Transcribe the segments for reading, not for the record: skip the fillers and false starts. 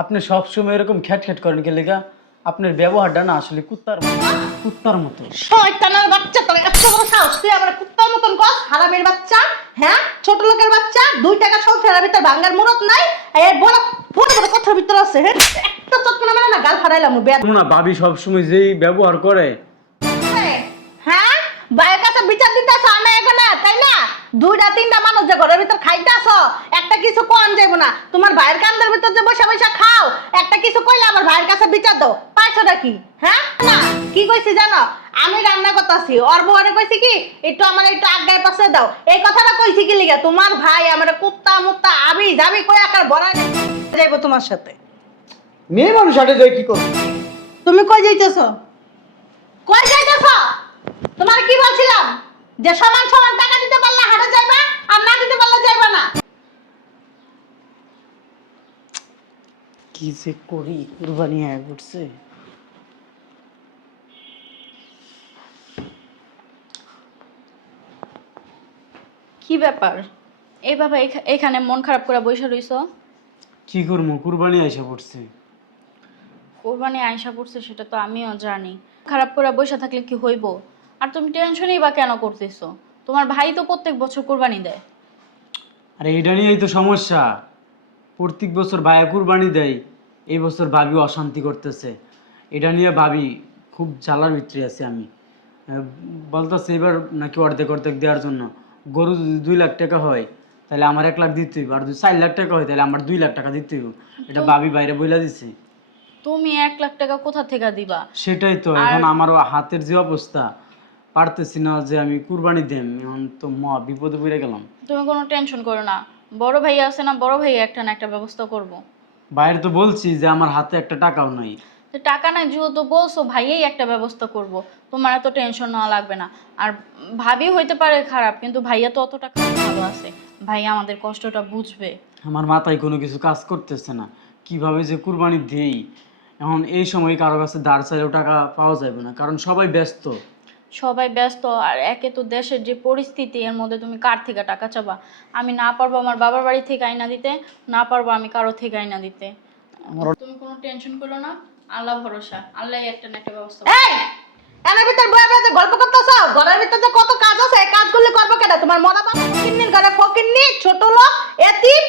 আপনি সবসময় এরকম খ্যাট খ্যাট করেন কে লেগা? আপনার ব্যবহারটা না আসলে কুত্তার মতো। শয়তানের বাচ্চা, তোর এত বড় সাহস, তুই আমার কুত্তার মতন কস, হারামের বাচ্চা। হ্যাঁ, ছোট লোকের বাচ্চা, 2 টাকা সংসারের ভিতর ভাঙ্গার মুরত নাই। এই বড় বড় বড় কথার ভিতর আছে। হ্যাঁ, একটা চটকনা মানে না গাল ফাড়াইলাম বেদ। না ভাবি সবসময় যেই ব্যবহার করে। হ্যাঁ, বাইরের কাছে বিচার দিতেছ আমি এখানে, তাই না? 2টা 3টা মানুষ যে ঘরের ভিতর খাইতেছ, একটা কিছু কোন যাইব না। তোমার ভাইয়ের কান্দের ভিতর যে বসে বসে খাও, একটা কিছু কইলে আমার ভাইয়ের কাছে বিচার দাও। পাইছোটা কি? হ্যাঁ না, কি কইছি জানো? আমি রান্না করতেছি, ওর বউরে কইছি কি একটু আমার একটু আগায় পাশে দাও। এই কথাটা কইছি কি লিগা? তোমার ভাই আমার কুত্তা মুত্তা আবি যাবি কই আকার বড়াই যাইব তোমার সাথে। মেয়ে মানুষ হাটে যায় কি করবে? তুমি কই যাইতেছ? কই যাইতেছ? তোমার কি বলছিলাম যে সমান সমান টাকা দিতে পারলে হাটে যাইবা, আর না দিতে পারলে যাইবা না। কি যে করি, কুরবানি আয় করছে। কি ব্যাপার? এইভাবে এখানে মন খারাপ করে বসে রইছো? কি করবো, কুরবানি আইসা পড়ছে। কোরবানি আয়সা পড়ছে সেটা তো আমিও জানি। খারাপ করে বসে থাকলে কি হইব? আর তুমি টেনশনই বা কেন করতেছো? তোমার ভাই তো প্রত্যেক বছর কোরবানি দেয়। আরে এটা নিয়েই তো সমস্যা। প্রত্যেক বছর ভাইয়া কুরবানি দেয়, এই বছর ভাবি অশান্তি করতেছে। এটা নিয়ে ভাবি খুব জ্বালার ভিতরে আছি আমি। বলতেছে এবার নাকি অর্ধেক অর্ধেক দেওয়ার জন্য। গরু যদি 2 লাখ টাকা হয় তাহলে আমার 1 লাখ দিতে হইব, আর যদি 4 লাখ টাকা হয় তাহলে আমার 2 লাখ টাকা দিতে হইব। এটা ভাবি বাইরে বইলা দিছে। তুমি 1 লাখ টাকা কোথা থেকে দিবা? সেটাই তো, আর এখন আমার হাতের যে অবস্থা, পারতেছি না যে আমি কুরবানি দেম। এখন তো মহা বিপদে পড়ে গেলাম। তুমি কোনো টেনশন করো না, বড় ভাই আছে না, বড় ভাই একটা না একটা ব্যবস্থা করব। বাইরে তো বলছি যে আমার হাতে একটা টাকাও নাই। তো টাকা নাই যেহেতু বলছো, ভাইয়েই একটা ব্যবস্থা করব। তোমার এত টেনশন নেওয়া লাগবে না। আর ভাবি হইতে পারে খারাপ, কিন্তু ভাইয়া তো অতটা ভালো আছে। ভাইয়া আমাদের কষ্টটা বুঝবে। আমার মাথায় কোনো কিছু কাজ করতেছে না, কিভাবে যে কুরবানি দেই। এখন এই সময় কারো কাছে ধার চাইলেও টাকা পাওয়া যাবে না, কারণ সবাই ব্যস্ত। সবাই ব্যস্ত, আর একে তো দেশের যে পরিস্থিতি, এর মধ্যে তুমি কার থেকে টাকা চাবা? আমি না পারবো আমার বাবার বাড়ি থেকে আইনা দিতে, না পারবো আমি কারো থেকে আইনা দিতে। তুমি কোনো টেনশন করো না, আল্লাহ ভরসা, আল্লাহ একটা না একটা ব্যবস্থা করবে। এই, এর ভিতর বয়ে বয়ে যে গল্প করতেছ, ঘরের ভিতর যে কত কাজ আছে, এই কাজগুলো করবে কেন? তোমার মরা বাবা ফকিন্নির ঘরে ফকিন্নি, ছোট লোক, এতিম।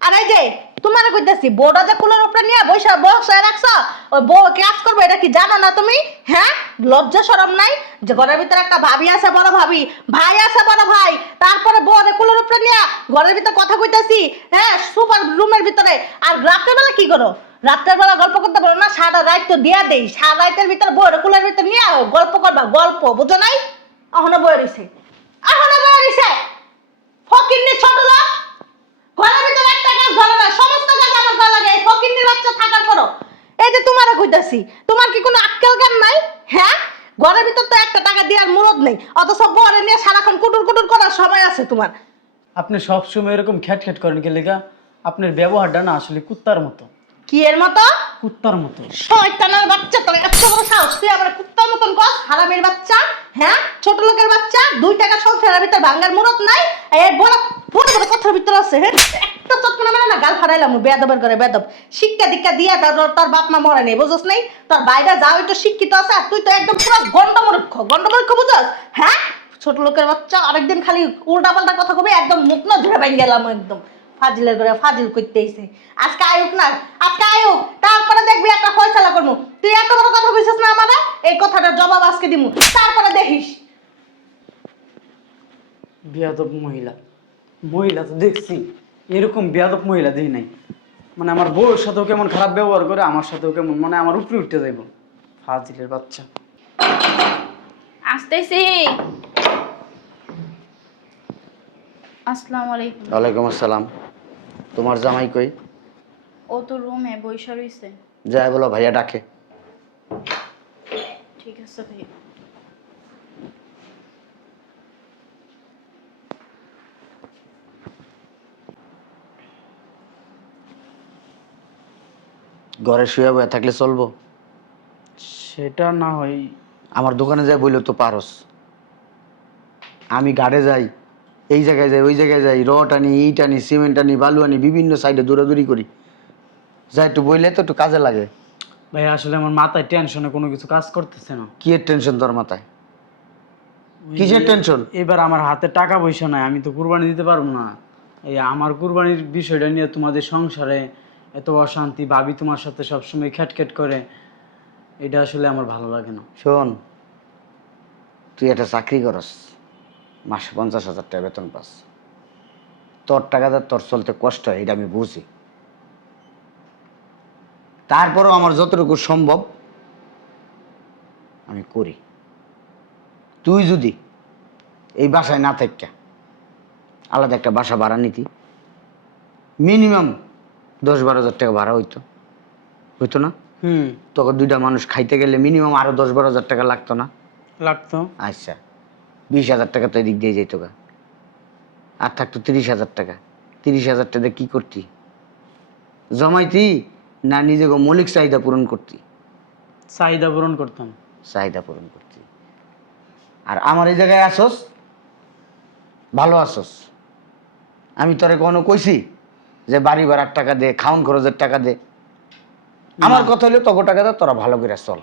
আর এই যে তোমার কইতাছি, বড় যে কুলের উপরে নিয়ে বসে বসে রাখছো, ওই বউ কাজ করবে, এটা কি জানো না তুমি? হ্যাঁ, লজ্জা শরম নাই? যে ঘরের ভিতরে একটা ভাবি আছে, বড় ভাবি, ভাই আছে বড় ভাই, তারপরে বউ কুলের উপরে নিয়ে ঘরের ভিতরে কথা কইতাছি, হ্যাঁ, সুপার রুমের ভিতরে। আর রাতের বেলা কি করো? রাতের বেলা গল্প করতে পারো না? সারা রাত তো দিয়া দেই, সারা রাতের ভিতরে বউ কুলের ভিতরে নিয়ে গল্প করবা, গল্প বুঝো নাই? এখনো বয়ে রইছে, এখনো বয়ে রইছে ফকিন্নি ছোট লোক। ঘরের ভিতরে একটা কাজ ধরে না, সমস্ত কাজ আমার করা লাগে এই ফকিন্নির বাচ্চা থাকার পরও। এই যে তোমারও কইতাছি, তোমার কি কোনো আক্কেল জ্ঞান নাই? হ্যাঁ, ঘরের ভিতর তো একটা টাকা দেওয়ার মুরদ নেই, অথচ বউরে নিয়ে সারাক্ষণ কুটুর কুটুর করার সময় আছে তোমার। আপনি সবসময় এরকম খ্যাট খ্যাট করেন কে লেগা? আপনার ব্যবহারটা না আসলে কুত্তার মতো। কি এর মতো? কুত্তার মতো। শয়তানের বাচ্চা, তোর এত বড় সাহস, তুই আমার কুত্তার মতন কস, হারামের বাচ্চা। হ্যাঁ, ছোট লোকের বাচ্চা, 2 টাকা সংসারের ভিতর ভাঙ্গার মুরত নাই। এই বড় বড় বড় কথার ভিতর আছে। হ্যাঁ, একটা চটকনা মানে না গাল ফাড়াইলাম বেদবের করে বেদব। শিক্ষা দীক্ষা দিয়া তোর বাপ মা মরে নেই, বুঝছ নাই? তোর বাইরে যাও একটু শিক্ষিত আছে, আর তুই তো একদম পুরো গন্ডমূর্খ বুঝছ? হ্যাঁ, ছোট লোকের বাচ্চা, আরেকদিন খালি উল্টা পাল্টা কথা কবি, একদম মুখ না ধরে বাইন গেলাম একদম। ফাজিলের করে ফাজিল করতে আইছে। আজকে আয়ুক না, আজকে আয়ুক, তারপরে দেখবি একটা ফয়সালা করবো। তুই এত বড় কথা কইছিস না আমারে, এই কথাটার জবাব আজকে দিমু, তারপরে দেখিস। বেয়াদব মহিলা, মহিলা তো দেখছি, এরকম বেয়াদব মহিলা দেখি নাই। মানে আমার বউয়ের সাথেও কেমন খারাপ ব্যবহার করে, আমার সাথেও কেমন, মানে আমার উপরে উঠতে যাইব। ফাজিলের বাচ্চা। আসতেছি। আসসালামু আলাইকুম। ওয়ালাইকুম আসসালাম। তোমার জামাই কই? ও তো রুমে বইসা রইছে। যায় বলো ভাইয়া ডাকে। ঠিক আছে ভাই। ঘরে শুয়ে বয়ে থাকলে চলবো? সেটা না হয়। আমার দোকানে যাই বইলে তো পারস। আমি গাড়ে যাই, এই জায়গায় যাই, ওই জায়গায় যাই, রড আনি, ইট আনি, সিমেন্ট আনি, বালু আনি, বিভিন্ন সাইডে দৌড়াদৌড়ি করি। যা একটু বইলে তো একটু কাজে লাগে। ভাই আসলে আমার মাথায় টেনশনে কোনো কিছু কাজ করতেছে না। কি এর টেনশন তোর মাথায়? কিসের টেনশন? এবার আমার হাতে টাকা পয়সা নাই, আমি তো কুরবানি দিতে পারবো না। এই আমার কুরবানির বিষয়টা নিয়ে তোমাদের সংসারে এত অশান্তি, ভাবি তোমার সাথে সবসময় খ্যাটখ্যাট করে, এটা আসলে আমার ভালো লাগে না। শোন, তুই একটা চাকরি করস, মাসে 50,000 টাকা বেতন পাস, তোর টাকাটা তোর চলতে কষ্ট হয়, এটা আমি বুঝি। তারপরেও আমার যতটুকু সম্ভব আমি করি। তুই যদি এই বাসায় না থাকা আলাদা একটা বাসা ভাড়া নিতি, মিনিমাম 10-12 হাজার টাকা ভাড়া হইতো না? তখন 2টা মানুষ খাইতে গেলে মিনিমাম আরো 10-12 হাজার টাকা লাগতো না? লাগতো। আচ্ছা, 20,000 টাকা তো এদিক দিয়ে যেত গা, আর থাকতো 30,000 টাকা। 30,000 টাকা কি করতি? জমাইতি না নিজেকে মৌলিক চাহিদা পূরণ করতি? চাহিদা পূরণ করতাম। চাহিদা পূরণ করতি। আর আমার এই জায়গায় আসস, ভালো আসস। আমি তোরে কোনো কইছি যে বাড়ি ভাড়ার টাকা দে, খাওন খরচের টাকা দে? আমার কথা হলো তত টাকা দে, তোরা ভালো করে চল।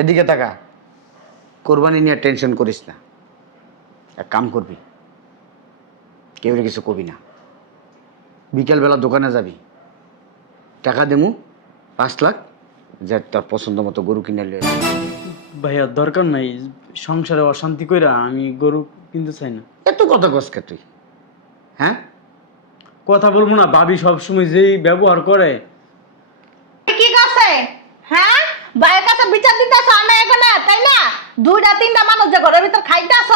এদিকে টাকা কোরবানি নিয়ে টেনশন করিস না। এক কাম করবি, কেউ কিছু কবি না, বিকেলবেলা দোকানে যাবি, টাকা দেমু 5 লাখ, যে তোর পছন্দ মতো গরু কিনে লিয়ে আসবি। ভাইয়া দরকার নাই, সংসারে অশান্তি কইরা আমি গরু কিনতে চাই না। এত কথা কসকে তুই? হ্যাঁ, কথা বলবো না, ভাবি সবসময় যেই ব্যবহার করে। কি কাছে? হ্যাঁ, ভাইয়ের কাছে বিচার দিতেছ আমি এখানে, তাই না? 2-3টা মানুষ যে ঘরের ভিতর খাইতেছ,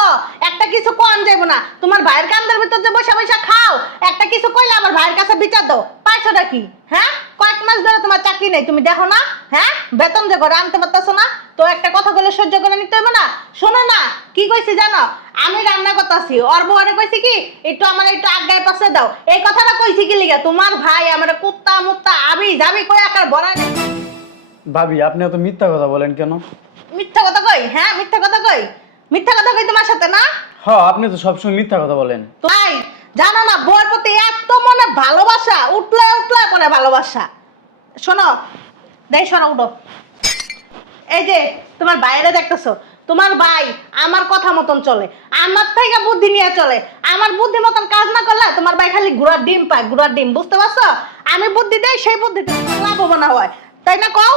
একটা কিছু কোন যাইব না। তোমার ভাইয়ের কান্দের ভিতর যে বসে বসে খাও, একটা কিছু কইলে আমার ভাইয়ের কাছে বিচার দাও। পাইছোটা কি? হ্যাঁ, কয়েক মাস ধরে তোমার চাকরি নেই, তুমি দেখো না? হ্যাঁ, বেতন যে ঘরে আনতে পারতেছো না, তো একটা কথা বলে সহ্য করে নিতে হবে না? শোনো না, কি কইছি জানো? আমি রান্না করতেছি, ওর বউরে কইছি কি একটু আমার একটু আগায় পাশে দাও। এই কথাটা কইছি কি লিগা? তোমার ভাই আমার কুত্তা মুত্তা আবি যাবি কই আকার বড়াই। ভাবি আপনি এত মিথ্যা কথা বলেন কেন? মিথ্যা কথা কই? হ্যাঁ, মিথ্যা কথা কই? মিথ্যা কথা কই তোমার সাথে না? হ্যাঁ, আপনি তো সবসময় মিথ্যা কথা বলেন। তাই জানো না, বউয়ের প্রতি এত মনে ভালোবাসা, উঠলে উঠলে পরে ভালোবাসা। শোনো, দেই শোনো, উঠো। এই যে তোমার বাইরে দেখতেছো, তোমার ভাই আমার কথা মতন চলে, আমার থেকে বুদ্ধি নিয়ে চলে। আমার বুদ্ধি মতন কাজ না করলে তোমার ভাই খালি ঘোড়ার ডিম পায়, ঘোড়ার ডিম, বুঝতে পারছো? আমি বুদ্ধি দেই, সেই বুদ্ধিতে লাভবান হয়, তাই না? কও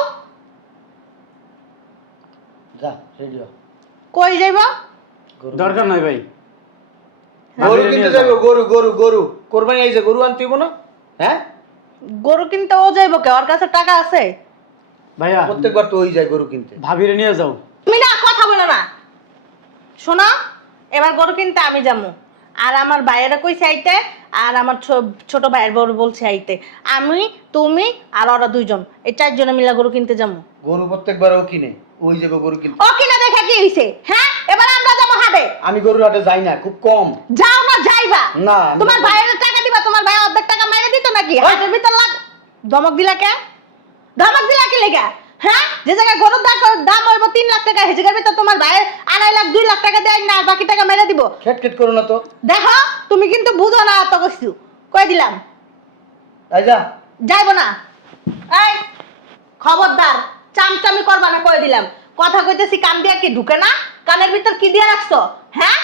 যা রেডি হ। কই যাইবা? দরকার নাই ভাই, গরু কিনতে যাবে, গরু গরু গরু কোরবানি আইছে, গরু আনতে হইব না? হ্যাঁ, গরু কিনতে ও যাইব কে? ওর কাছে টাকা আছে? ভাইয়া প্রত্যেকবার তো ওই যায় গরু কিনতে। ভাবিরে নিয়ে যাও। তুমি না কথা বলো না। শোনো, এবার গরু কিনতে আমি যাবো, আর আমার ভাইয়েরা কইছে আইতে, আর আমার ছোট ভাইয়ের বড় বলছে আইতে। আমি, তুমি আর ওরা 2জন, এই 4 জনে মিলে গরু কিনতে যাবো। গরু প্রত্যেকবার ও কিনে, ওই যাবে গরু কিনতে। ও কিনা দেখা কি হইছে? হ্যাঁ, এবার আমরা যাবো হাটে। আমি গরুর হাটে যাই না, খুব কম। যাও না, যাইবা না, তোমার ভাইয়ের টাকা দিবা, তোমার ভাই অর্ধেক টাকা মেরে দিত নাকি? হাটের ভিতর লাগ ধমক দিলা কে? ধমক দিলা কি লেগা? হ্যাঁ, যে জায়গায় গরুর দাম হইব 3 লাখ টাকা, সেই জায়গার ভিতর তোমার ভাইয়ের 2.5 লাখ 2 লাখ টাকা দেয় না, আর বাকি টাকা মেরে দিব। খেটখেট করো না তো। দেখো, তুমি কিন্তু বুঝো না অত কিছু, কই দিলাম। তাই যা, যাইব না। এই খবরদার, চামচামি করবা না, কই দিলাম। কথা কইতেছি, কান দিয়া কি ঢুকে না? কানের ভিতর কি দিয়ে রাখছো? হ্যাঁ,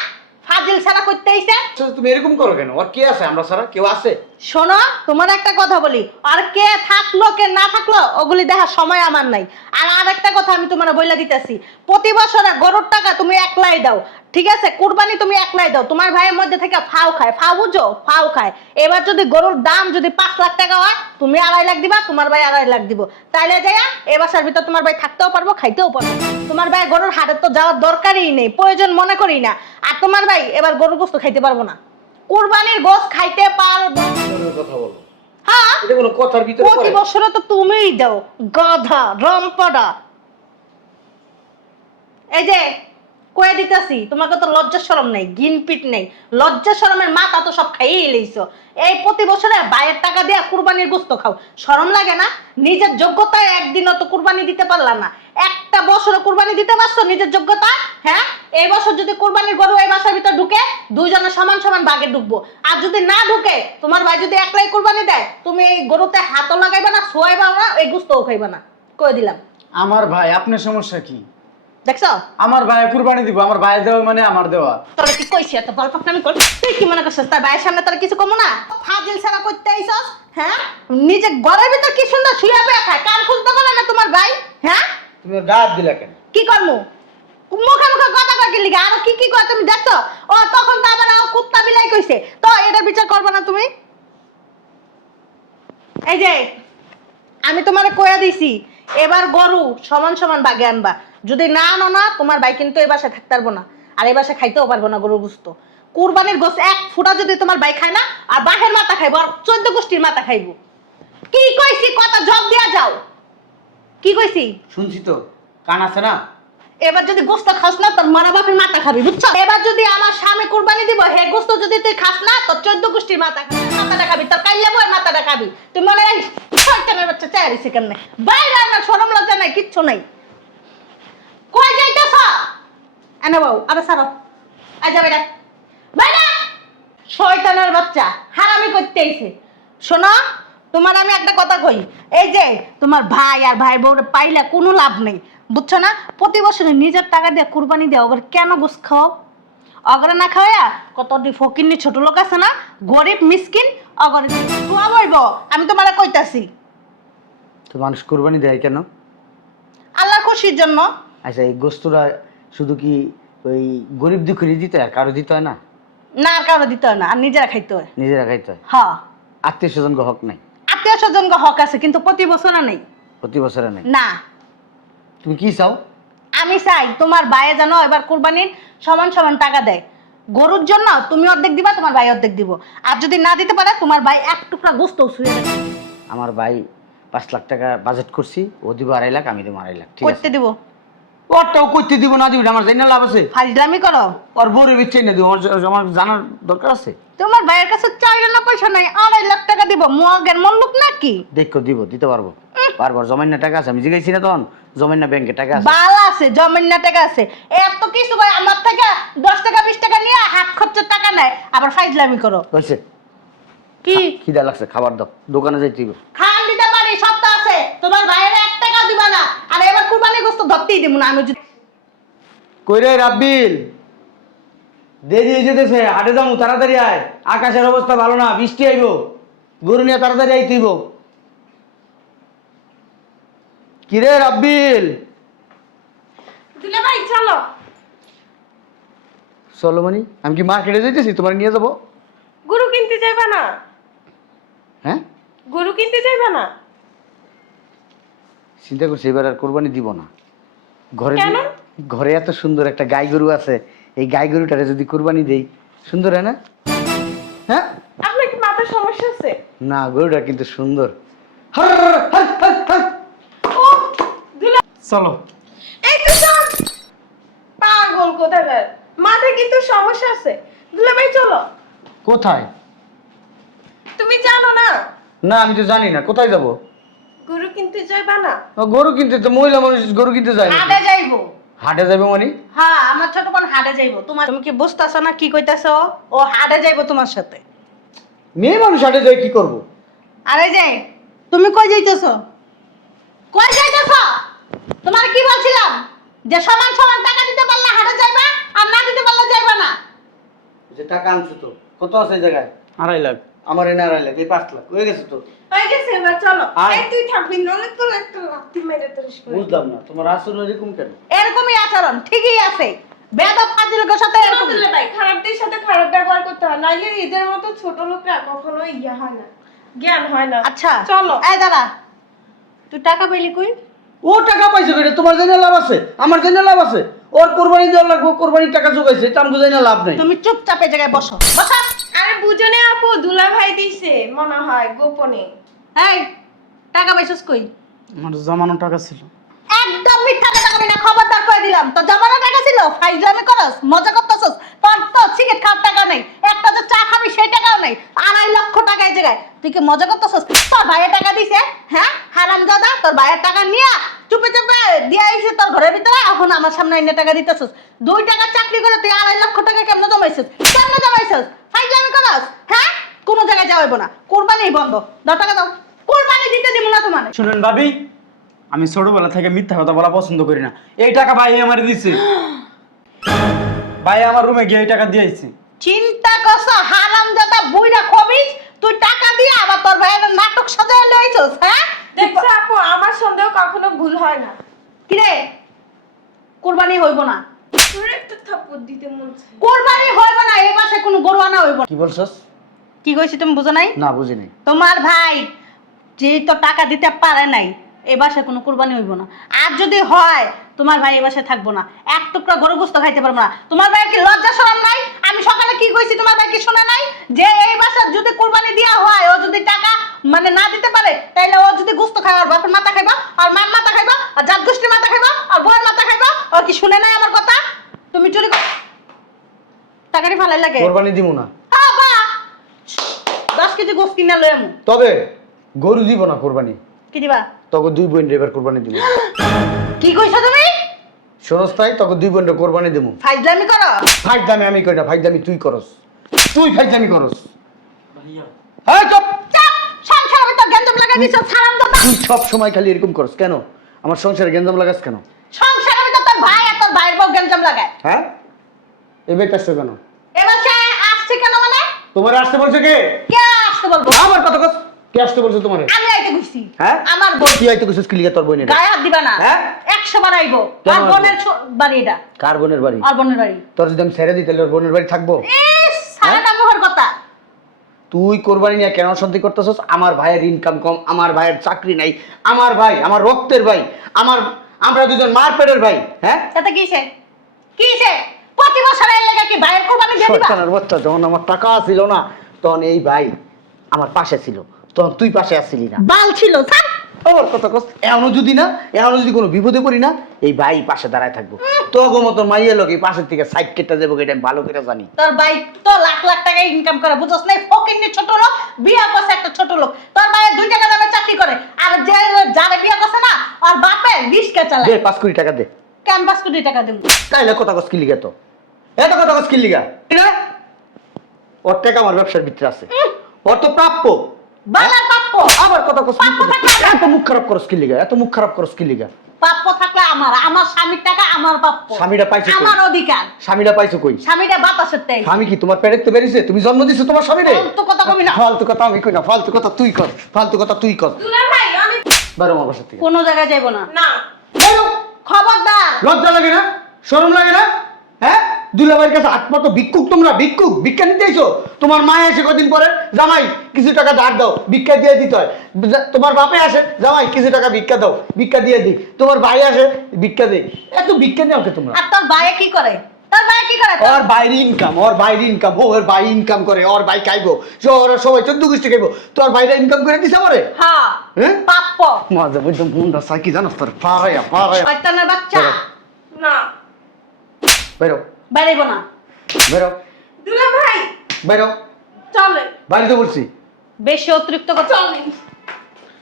ফাজিল ছাড়া করতে আইছে। তুমি এরকম করো কেন? আর কে আছে? আমরা ছাড়া কেউ আছে? শোনো, তোমার একটা কথা বলি, আর কে থাকলো কে না থাকলো ওগুলি দেখার সময় আমার নাই। আর আরেকটা কথা আমি তোমার বইলা দিতেছি, প্রতি বছরে গরুর টাকা তুমি একলাই দাও, ঠিক আছে? কুরবানি তুমি একলাই দাও, তোমার ভাইয়ের মধ্যে থেকে ফাও খায়, ফাও বুঝো, ফাও খায়। এবার যদি গরুর দাম যদি 5 লাখ টাকা হয়, তুমি 2.5 লাখ দিবা, তোমার ভাই 2.5 লাখ দিব, তাইলে যাইয়া এ বাসার ভিতর তোমার ভাই থাকতেও পারবো, খাইতেও পারবো। তোমার ভাই গরুর হাটে তো যাওয়ার দরকারই নেই, প্রয়োজন মনে করি না। আর তোমার ভাই এবার গরুর গোস্ত খাইতে পারবো না। কুরবানির গোস্ত খাইতে পারবো। কথা বলো। হ্যাঁ, এটা কোনো কথার ভিতরে পড়ে? প্রতি বছরে তো তুমিই দাও, গাধা রম্পডা। এই যে কয়ে দিতেছি, তোমাকে তো লজ্জা শরম নেই, গিনপিট নেই, লজ্জা শরমের মাথা তো সব খাইয়ে লইছো। এই প্রতি বছরে বাইরের টাকা দিয়ে কুরবানির গোস্ত খাও, শরম লাগে না? নিজের যোগ্যতায় একদিনও তো কুরবানি দিতে পারলা না, একটা বছর কুরবানি দিতে পারছো নিজের যোগ্যতা? হ্যাঁ, এই বছর যদি কুরবানির গরু এই বাসার ভিতর ঢুকে, দুইজনের সমান সমান ভাগে ঢুকবো। আর যদি না ঢুকে, তোমার ভাই যদি একলাই কুরবানি দেয়, তুমি এই গরুতে হাতও লাগাইবা না, ছোঁয়াইবা না, এই গুস্তও খাইবা না, কই দিলাম। আমার ভাই, আপনার সমস্যা কি? দেখছো, আমার ভাই কুরবানি দিব, আমার ভাই দেওয়া মানে আমার দেওয়া। তোরা কি কইছি এত গল্প আমি করি? তুই কি মনে করছিস তার ভাইয়ের সামনে তোরা কিছু কমো না? ফাজিল ছাড়া করতে আইছস? হ্যাঁ, নিজে ঘরের ভিতর কি সুন্দর শুয়ে বয়ে খায়, কান খুঁজতে পারে না তোমার ভাই? হ্যাঁ, তুমি গাদ দিলা কেন? কি করমু? মুখে মুখে কথা কয় কি লিগা? আর কি কি কয় তুমি দেখছো? ও তখন তো আবার ও কুত্তা বিলাই কইছে, তো এটা বিচার করবে না তুমি? এই যে আমি তোমারে কইয়া দিছি, এবার গরু সমান সমান ভাগে আনবা। যদি না আনো না, তোমার ভাই কিন্তু এই বাসায় থাকতে পারবো না, আর এই বাসায় খাইতেও পারবো না গরুর গোস্ত। কুরবানির গোস্ত এক ফুটা যদি তোমার ভাই খায় না, আর বাঘের মাথা খাইবো, আর 14 গোষ্ঠীর মাথা খাইবো। কি কইছি কথা জব দিয়া যাও। কি কইছি শুনছি তো, কান আছে না? এবার যদি গোস্ত খাস না, তোর মরা বাপের মাথা খাবি, বুঝছো? এবার যদি আমার স্বামী কুরবানি দিব, হে গোস্ত যদি তুই খাস না, তোর 14 গোষ্ঠীর মাথাটা খাবি, তোর কাইলা বউয়ের মাথাটা খাবি। তুই মনে রাখিস, শয়তানের বাচ্চা চাইরিছে কেমনে? বাইরে আমার শরম লজ্জা নাই, কিচ্ছু নাই। কই যাইতেছ? এনে বউ, আরে সারো, আজ যাবে না বাইরে। শয়তানের বাচ্চা হারামি করতে আইছে। শোনো, তোমার আমি একটা কথা কই, এই যে তোমার ভাই আর ভাই বউরে পাইলা কোনো লাভ নেই, বুঝছো না? প্রতি বছরে নিজের টাকা দিয়ে কুরবানি দেওয়া, ওগুলো কেন গোস খাও? অগরে না খাওয়া কত ফকিন্নি ছোট লোক আছে না, গরিব মিসকিন, অগরে ধোয়া বইব। আমি তোমারে কইতাছি, তো মানুষ কুরবানি দেয় কেন? আল্লাহর খুশির জন্য। আচ্ছা, এই গোস্তরা শুধু কি ওই গরিব দুঃখী দিতে হয়, কারো দিতে হয় না? না, আর কারো দিতে হয় না, আর নিজেরা খাইতে হয়। নিজেরা খাইতে হয়। হ্যাঁ, আত্মীয় স্বজন হক নাই? আত্মীয় স্বজন হক আছে, কিন্তু প্রতি বছরে নেই। প্রতি বছরে নাই? না। তুমি কি চাও? আমি চাই তোমার ভাইয়ে যেন এবার কুরবানির সমান সমান টাকা দেয়। গরুর জন্য তুমি অর্ধেক দিবা, তোমার ভাই অর্ধেক দিব। আর যদি না দিতে পারে, তোমার ভাই এক টুকরা গোস্ত ছুঁয়ে দেবে। আমার ভাই 5 লাখ টাকা বাজেট করছি, ও দিব 2.5 লাখ, আমি দেবো 2.5 লাখ। ঠিক করতে আছে? দিব। ওরটাও করতে দিব না দিব, আমার জানি না লাভ আছে? ফাজলামি করো। ওর বউরে বিচ্ছাই না দিব, আমার জানার দরকার আছে। তোমার ভাইয়ের কাছে চাইলে না পয়সা নাই, 2.5 লাখ টাকা দিব। মুয়াগের মল্লুক নাকি? দেখো দিব, দিতে পারবো। বারবার জমাইনা টাকা আছে, আমি জিগাইছি না তখন, জমাইনা ব্যাংকে টাকা আছে। বাল আছে, জমিন টাকা আছে, এত কিছু ভাই আমার থেকে 10 টাকা 20 টাকা নিয়ে হাত খরচের টাকা নেয়, আবার ফাজলামি করো। হয়েছে? কি খিদা লাগছে, খাবার দাও, দোকানে যাইতে দিব। খান দিতে পারি, সব তো আছে। তোমার ভাইয়ের 1 টাকাও দিবা না, আর এবার কুরবানি গোস্ত ধরতেই দিব না আমি। যদি কই রে রাব্বিল, দেরি হয়ে যেতেছে, হাটে যাবো, তাড়াতাড়ি আয়। আকাশের অবস্থা ভালো না, বৃষ্টি আইব, গরু নিয়ে তাড়াতাড়ি আইতে হইব। কি রে রাব্বিল? দিলে ভাই চলো। চলো মানে আমি কি মার্কেটে যাইতেছি, তোমার নিয়ে যাবো? গরু কিনতে যাইবা না? হ্যাঁ, গরু কিনতে যাইবা না? চিন্তা করছি এবার আর কোরবানি দিব না। ঘরে কেন? ঘরে এত সুন্দর একটা গাই গরু আছে, এই গাই গরুটারে যদি কোরবানি দেই, সুন্দর হয় না? হ্যাঁ, আপনার কি মাথার সমস্যা আছে? না, গরুটা কিন্তু সুন্দর। হার, হার, হার, হার। ও দিলে চলো। এই তো চল। পাগল কোথাকার, মাথায় কিন্তু সমস্যা আছে। দিলে ভাই চলো। কোথায়? তুমি জানো না না, আমি তো জানি না, কোথায় যাব? গরু কিনতে যাইবা না? গরু কিনতে তো মহিলা মানুষ গরু কিনতে যায় না। হাটে যাইবো। হাটে যাবে মানে? হ্যাঁ, আমার ছোট বোন হাটে যাইবো। তুমি কি বুঝতেছ না কি কইতাছো? ও হাটে যাইবো তোমার সাথে। মেয়ে মানুষ হাটে যায় কি করব? আরে যে তুমি কই যাইতেছো? কই যাইতেছো? তোমার কি বলছিলাম যে সমান সমান টাকা দিতে পারলে হাটে যাইবা, আর না দিতে পারলে যাইবা না। যে টাকা আনছো তো, কত আছে এই জায়গায়? 2.5 লাখ। আমার এনে 2.5 লাখ, এই 5 লাখ হয়ে গেছে তো। হয়ে গেছে, এবার চলো। আয়। এই তুই থাকবি নলে তো একটা লাত্তি মেরে তরিস করে। বুঝলাম না, তোমার আচরণ এরকম কেন? এরকমই আচরণ ঠিকই আছে। বেদব ফাজিলের সাথে এরকম। দিলে ভাই খারাপদের সাথে খারাপ ব্যবহার করতে হয়, নাইলে এদের মতো ছোট লোকরা কখনো ইয়া হয় না, জ্ঞান হয় না। আচ্ছা চলো। এই দাঁড়া, তুই টাকা পাইলি কই? ও টাকা পাইছে কইটা, তোমার জন্য লাভ আছে, আমার জন্য লাভ আছে। ওর কোরবানি দেওয়ার লাগবে, কোরবানির টাকা জোগাইছে, এটা আমি বুঝাই না, লাভ নাই। তুমি চুপচাপ এই জায়গায় বসো। বসা। আরে বুঝনে আপু, দুলা ভাই দিছে মনে হয় গোপনে। এই টাকা পাইছস কই? আমার জমানো টাকা ছিল। একদম মিথ্যা কথা কবি না, খবরদার করে দিলাম। তো জমানো টাকা ছিল, ফাইজলামি করস, মজা করতেছস। তোর তো সিগারেট খাওয়ার টাকা নেই, একটা যে চা খাবি সেই টাকাও নেই। 2.5 লক্ষ টাকা এই জায়গায়, তুই কি মজা করতেছস? তোর ভাইয়ের টাকা দিছে, হ্যাঁ হারামজাদা, তোর ভাইয়ের টাকা নিয়া চুপে চুপে দিয়ে আইছিস তোর ঘরের ভিতরে, এখন আমার সামনে এনে টাকা দিতেছিস। 2 টাকা চাকরি করে তুই 2.5 লক্ষ টাকা কেমনে জমাইছিস? কেমনে জমাইছিস? ফাইজলামি করস? হ্যাঁ, কোনো জায়গায় যাওয়াইব না, কুরবানি বন্ধ। 10 টাকা দাও, কুরবানি দিতে দিব না তোমার। শুনেন ভাবি, আমি ছোটবেলা থেকে মিথ্যা কথা বলা পছন্দ করি না। এই টাকা ভাই আমার দিছে, ভাই আমার রুমে গিয়ে এই টাকা দিয়ে আইছে। চিন্তা করছ হারামজাদা বুইড়া খবিস, তুই টাকা দিয়ে আবার তোর ভাইয়ের নাটক সাজায় লইছস। হ্যাঁ দেখছো আপু, আমার সন্দেহ কখনো ভুল হয় না। কি রে, কুরবানি হইব না, তোর একটা থাপ্পড় দিতে মন চায়। কুরবানি হইব না, এই মাসে কোনো গরু আনা হইব না। কি বলছস? কি কইছি তুমি বুঝো নাই? না বুঝি নাই। তোমার ভাই যে তো টাকা দিতে পারে নাই, এ বাসায় কোনো কুরবানি হইব না। আর যদি হয় তোমার ভাই এ বাসায় থাকবো না, এক টুকরা গরু গোস্ত খাইতে পারবো না। তোমার ভাইয়ের কি লজ্জা শরম নাই? আমি সকালে কি কইছি তোমার ভাই কি শুনে নাই? যে এই বাসায় যদি কুরবানি দেওয়া হয়, ও যদি টাকা মানে না দিতে পারে, তাইলে ও যদি গোস্ত খায়, আর বাপের মাথা খাইবা, আর মার মাথা খাইবা, আর জাত গোষ্ঠীর মাথা খাইবা, আর বউয়ের মাথা খাইবা। ও কি শুনে নাই আমার কথা? তুমি চুরি টাকাটি ফালাই লাগে। কোরবানি দিমু না, 10 কেজি গোস্ত কিনা লই আমু। তবে গরু দিব না কোরবানি। কি দিবা? তোকে 2 বোন এবার কোরবানি দিব। কি কইছো তুমি? শোনস তাই, তোকে 2 বোন কোরবানি দিব। ফাইজলামি করো? ফাইজদামি আমি কই না, ফাইজদামি তুই করস, তুই ফাইজদামি করস। ভাইয়া এই চুপ! চাপ! সংসার ভিতর গেঞ্জাম লাগাই দিছো, ছাড়াম দাদা। তুই সব সময় খালি এরকম করস কেন? আমার সংসারে গেঞ্জাম লাগাস কেন? সংসারের ভিতর তোর ভাই আর তোর ভাইয়ের বউ গেঞ্জাম লাগায়। হ্যাঁ, এই বেকারছো কেন? এবার সে আসছে কেন মানে? তোমার আসতে বলছে কে? কে আসতে বলবো? আমার কথা কস, কে আসতে বলছে তোমারে? আমি আইতে কইছি। হ্যাঁ? আমার বোন। কি আইতে কইছিস? কি লিগা তোর বোনের? গায়ে হাত দিবা না। হ্যাঁ? 100 বার আইবো। কেন আর আসবো? বোনের বাড়ি এটা। কার বোনের বাড়ি? আর বোনের বাড়ি। তোর যদি আমি ছেড়ে দিই তাহলে ওর বোনের বাড়ি থাকবো? ইস, সারাটা মোহর কথা। তুই কোরবানি নিয়ে কেন অশান্তি করতেছস? আমার ভাইয়ের ইনকাম কম, আমার ভাইয়ের চাকরি নাই, আমার ভাই আমার রক্তের ভাই, আমরা দুজন মার পেটের ভাই। হ্যাঁ, তাতে কিসে? কিসে? প্রতি বছর এই লাগা কি ভাইয়ের কুরবানি দিয়ে দিবা? সরকারের বাচ্চা, যখন আমার টাকা ছিল না তখন এই ভাই আমার পাশে ছিল, তখন তুই পাশে আসছিলি না। বাল ছিল, ছাড়। ওর কথা কস, এখনো যদি কোনো বিপদে পড়ি না, এই ভাই পাশে দাঁড়ায় থাকবো। তোগো মতো মাইয়া লোক এই পাশের থেকে সাইড কেটে যাবো, এটা আমি ভালো করে জানি। তোর ভাই তো লাখ লাখ টাকা ইনকাম করে, বুঝছস না? ফকিন্নি ছোট লোক, বিয়া করছে একটা ছোট লোক। তোর ভাই 2 টাকা দামে চাকরি করে, আর যে যারে বিয়া করছে না, আর বাপে রিস্কা দে চালায়। 5 কোটি টাকা দে। ক্যাম্পাস কোটি টাকা দেব। তাইলে কথা কস কি লিগা? তো এত কথা কস কি লিগা? ওর টাকা আমার ব্যবসার ভিতরে আছে, ওর তো প্রাপ্য। বালার প্রাপ্য। আবার কথা কস, প্রাপ্য থাকলে এত মুখ খারাপ করস কি লিগা? এত মুখ খারাপ করস কি লিগা? প্রাপ্য থাকলে আমার স্বামীর টাকা আমার প্রাপ্য। স্বামীটা পাইছো কই? আমার অধিকার। স্বামীটা পাইছো কই? স্বামীটা বাতাসের তাই। স্বামী কি তোমার পেটের তো বেরিয়েছে? তুমি জন্ম দিছো তোমার স্বামীরে? ফালতু কথা কবি না। ফালতু কথা আমি কই না, ফালতু কথা তুই কর, ফালতু কথা তুই কর। দুলা ভাই, আমি বাইরে আমার বাসা থেকে। কোনো জায়গায় যাইব না। না। বাইরো। খবরদার। লজ্জা লাগে না? শরম লাগে না? হ্যাঁ, দুলাভাইয়ের কাছে হাত পাতো ভিক্ষুক, তোমরা ভিক্ষুক, ভিক্ষা নিতে এসো। তোমার মা আসে কদিন পরে, জামাই কিছু টাকা ধার দাও, ভিক্ষা দিয়ে দিতে হয়। তোমার বাপে আসে, জামাই কিছু টাকা ভিক্ষা দাও, ভিক্ষা দিয়ে দিই। তোমার ভাই আসে, ভিক্ষা দেই। এত ভিক্ষা নেও কে তোমরা? আর তোর ভাই কি করে? তোর ভাই কি করে? ওর বাইরে ইনকাম, ওর ভাই ইনকাম করে, ওর ভাই খাইবো, ওরা সবাই 14 গোষ্ঠী খাইবো। তোর ভাইরা ইনকাম করে দিছে আমারে? হ্যাঁ, হ্যাঁ? প্রাপ্য। মজা বুঝতাম মুন্ডা সাকি জানোস তোর পারায়া। শয়তানের বাচ্চা। না। বেরো, বেরাইব না। বেরো, দুলা ভাই, বেরো, চলে। বাড়িতে বলছি। বেশি অতিরিক্ত কথা। চলে।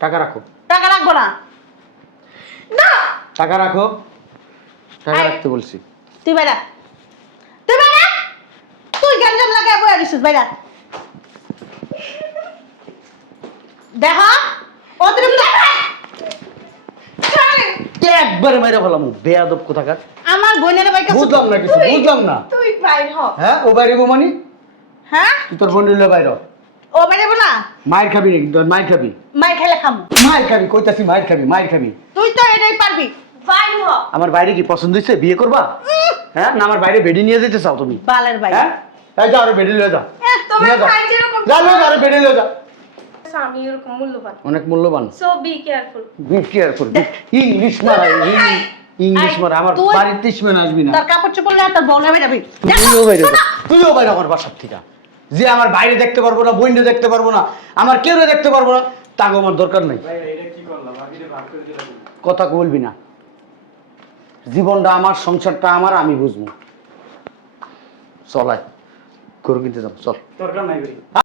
টাকা রাখো, টাকা রাখবো না। না। টাকা রাখো, টাকা এই। রাখতে বলছি। তুই বাইরা। তুই বাইরা। তুই গঞ্জাম লাগায় বইয়া দিছিস, বাইরা। দেখা অতিরিক্ত। চলে। একবারে মেরে ফেলাম, বেয়াদব কোথাকার। আমার বোনের ভাই কাছে। বুঝলাম না কিছু, বুঝলাম না। তুই বাইর হ। হ্যাঁ, ও বাইরে গো মানি? হ্যাঁ, তুই তোর বোনের বাইরে ও বাইরাবো না। মায়ের খাবি নাকি? তোর মায়ের খাবি? মাই খেলে খামু। মায়ের খাবি কইতাছি, মায়ের খাবি, মায়ের খাবি। তুই তো এটাই পারবি। বাইর হ। আমার বাইরে কি পছন্দ হয়েছে? বিয়ে করবা? হ্যাঁ, না আমার বাইরে বেডি নিয়ে যেতে চাও তুমি? বালের ভাই। হ্যাঁ, তাই যা, আরো বেডি লয়ে যা। তোমার নিয়ে যা। ভাই যেরকম যা, লয়ে যা, আরো বেডি লয়ে যা। স্বামী এরকম মূল্যবান। অনেক মূল্যবান। So be careful. Be careful. English মারা, ইংলিশ মারা। আমার তুই- বাড়িতে ইসমেন আসবি না। তোর কাপড় চোপড় না, তোর বউনে বেরাবি। তুইও বাইরে যা। তুইও বাইরে আমার বাসার থেকে। যে আমার বাইরে দেখতে পারবো না, বইনে দেখতে পারবো না, আমার কেউ দেখতে পারবো না, তাকে আমার দরকার নাই। কথা বলবি না। জীবনটা আমার, সংসারটা আমার, আমি বুঝবো। চল আয়, গরু কিনতে যাবো, চল। দরকার নাই ভাই।